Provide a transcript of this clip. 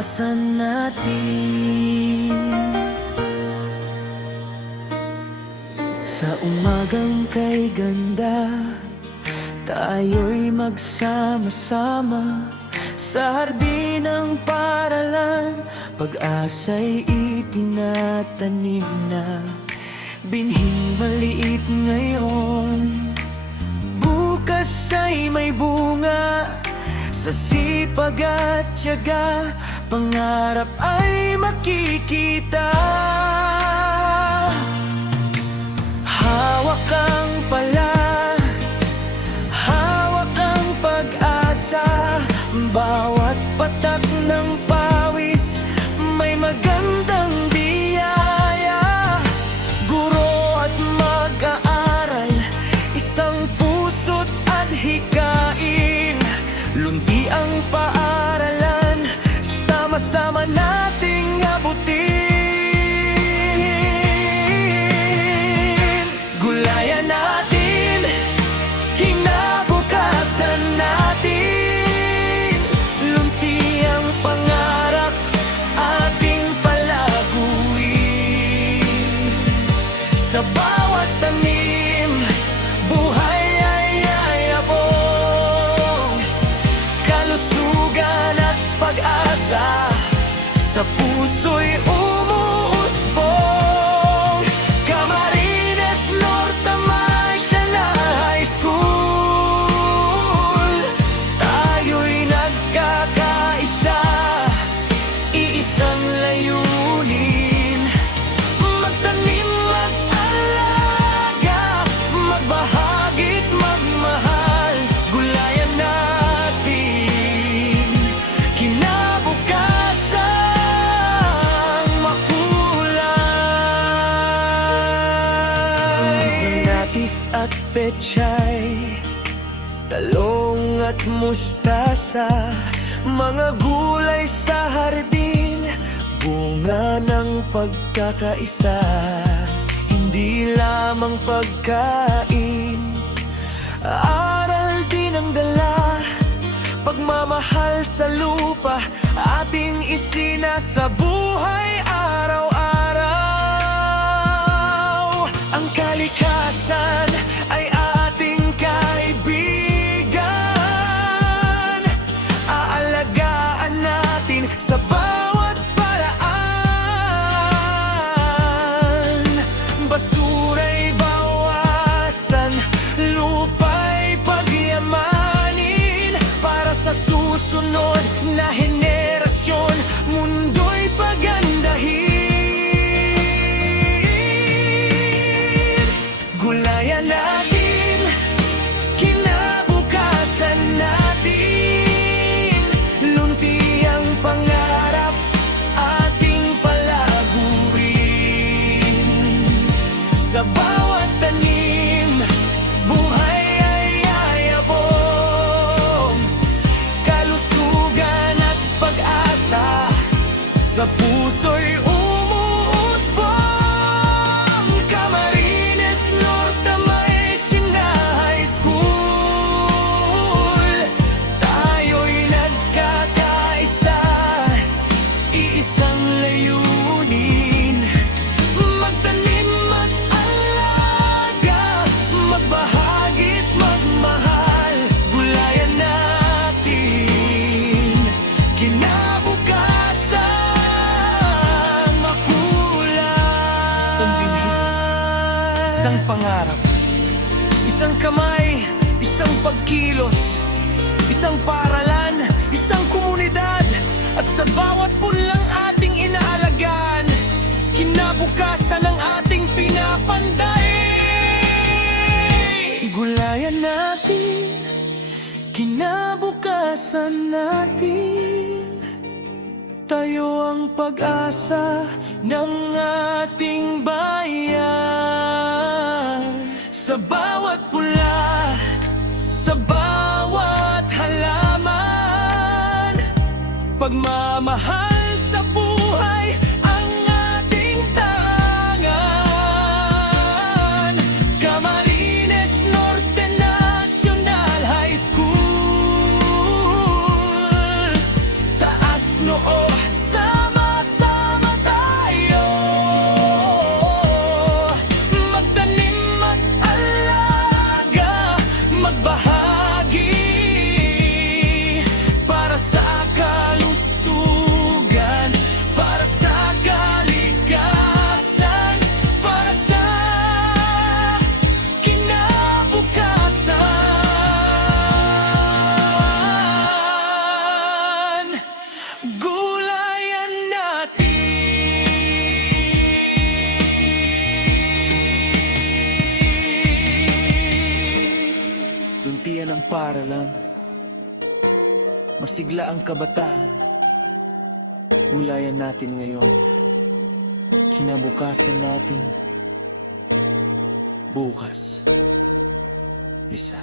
kinabukasan natin. Sa umagang kay ganda, tayo'y magsama-sama sa hardin ng paaralan. Pag-asa'y itinatanim na, binhing maliit ngayon, bukas ay may bunga. Sa sipag at tiyaga, pangarap ay makikita. Hawak ang pala, hawak ang pag-asa. Bawat patak ng pawis may magandang biyaya. Guro at mag-aaral, isang puso't at hikain. Lunti ang paaralan, sama-sama nating abutin. Gulayan natin, kinabukasan natin. Lunti ang pangarap, ating palaguin. Sa bawat tanim, buhay ay yayabong. Kalusugan at pag-asa, sa puso'y umuusbong. Camarines Norte Marciana High School, tayo'y nagkakaisa, iisang layunin. Magtanim at alaga, magbahagi't magmahal. Gulayan natin, kinabukasang makulay. Natis at pechay, talong at mustasa, mga gulay sa hardin, bunga ng pagkakaisa. Hindi lamang pagkain, aral din ang dala. Pagmamahal sa lupa, ating isinasa buhay araw-araw. Ang kalikasan ay ating kaibigan, aalagaan natin sa bawat paraan. Basura'y bawasan, lupa'y pagyamanin. Para sa susunod na henerasyon, mundo'y pagandahin. Gulayan natin, kinabukasan natin. Lunti ang pangarap, ating palaguin. Sa bawat tanim, buhay ay yayabong. Kalusugan at pag-asa, sa puso'y umuusbong. Camarines Norte Marciana High School, tayo'y nagkakaisa, iisang layunin. Magtanim at alaga, magbahagi't magmahal. Gulayan natin, kinabukasan makulay. Isang binhi, isang pangarap, isang kamay, isang pagkilos, isang paaralan, isang komunidad. At sa bawat punlang ating inaalagaan, kinabukasan ang ating pinapanday. Gulayan natin, kinabukasan natin. Tayo ang pag-asa ng ating bayan. Sa bawat pula, sa bawat halaman, pagmamahal sa buhay ang ating tangan. Camarines Norte National High School, taas noo lang. Masigla ang kabataan. Gulayan natin ngayon. Kinabukasan natin. Bukas. Isa.